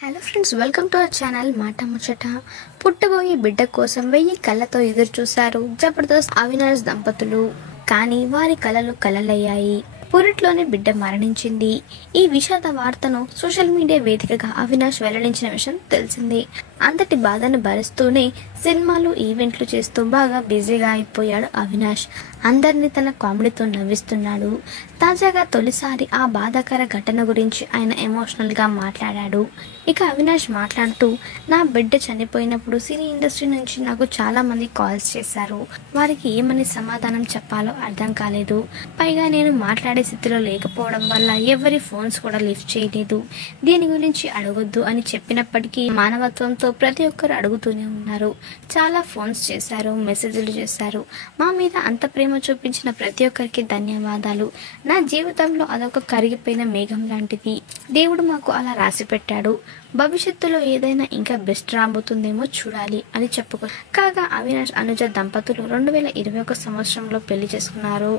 Hello friends, welcome to our channel మాట ముచ్చట. పుట్టబోయే బిడ్డ కోసం 1000 కళ్ళతో ఎదురు చూశారు జబర్దస్త్ అవినాష్ దంపతులు. కానీ వారి కలలు కలలయ్యాయి. పురిట్లోనే బిడ్డ మరణించింది. ఈ విషాద వార్తను సోషల్ మీడియా వేదికగా అవినాష్ వెల్లడించిన విషయం తెలిసిందే. అంతటి బాధను భరిస్తూనే సినిమాలు, ఈవెంట్లు చేస్తూ బాగా బిజీగా అయిపోయాడు అవినాష్. అందరినీ తన కామెడీతో నవ్విస్తున్నాడు. తాజాగా తొలిసారి ఆ బాధాకర ఘటన గురించి ఆయన ఎమోషనల్ గా మాట్లాడాడు. ఇక అవినాష్ మాట్లాడుతూ, నా బిడ్డ చనిపోయినప్పుడు సినీ ఇండస్ట్రీ నుంచి నాకు చాలా మంది కాల్స్ చేశారు. వారికి ఏమని సమాధానం చెప్పాలో అర్థం కాలేదు. పైగా నేను మాట్లాడే స్థితిలో లేకపోవడం వల్ల ఎవరి ఫోన్స్ కూడా లిఫ్ట్ చేయలేదు. దీని గురించి అడగొద్దు అని చెప్పినప్పటికీ మానవత్వంతో ప్రతి ఒక్కరు అడుగుతూనే ఉన్నారు. చాలా ఫోన్స్ చేశారు, మెసేజ్లు చేశారు. మా మీద అంత ప్రేమ చూపించిన ప్రతి ఒక్కరికి ధన్యవాదాలు. నా జీవితంలో అదొక కరిగిపోయిన మేఘం లాంటిది. దేవుడు మాకు అలా రాసి పెట్టాడు. భవిష్యత్తులో ఏదైనా ఇంకా బెస్ట్ రాబోతుందేమో చూడాలి అని చెప్పుకో. కాగా అవినాష్, అనుజ దంపతులు 2021 సంవత్సరంలో పెళ్లి చేసుకున్నారు.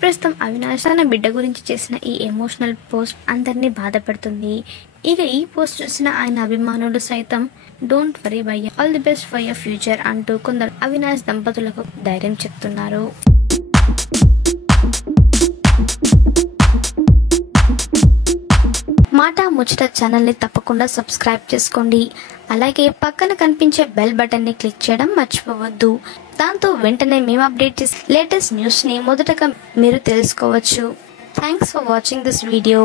ప్రస్తుతం అవినాష్ తన బిడ్డ గురించి చేసిన ఈ ఎమోషనల్ పోస్ట్ అందరినీ బాధ పెడుతుంది. ఇక ఈ పోస్ట్ చూసిన ఆయన అభిమానులు సైతం డోంట్ వరీ భయ్యా, all the best for your future అంటూ కొందరు అవినాష్ దంపతులకు ధైర్యం చెప్తున్నారు. మాట ముచ్చట ఛానల్ ని తప్పకుండా సబ్స్క్రైబ్ చేసుకోండి. అలాగే పక్కన కనిపించే బెల్ బటన్ ని క్లిక్ చేయడం మర్చిపోవద్దు. దాంతో వెంటనే మేము అప్డేట్ చేసే లేటెస్ట్ న్యూస్ ని మొదటగా మీరు తెలుసుకోవచ్చు. Thanks for watching this video.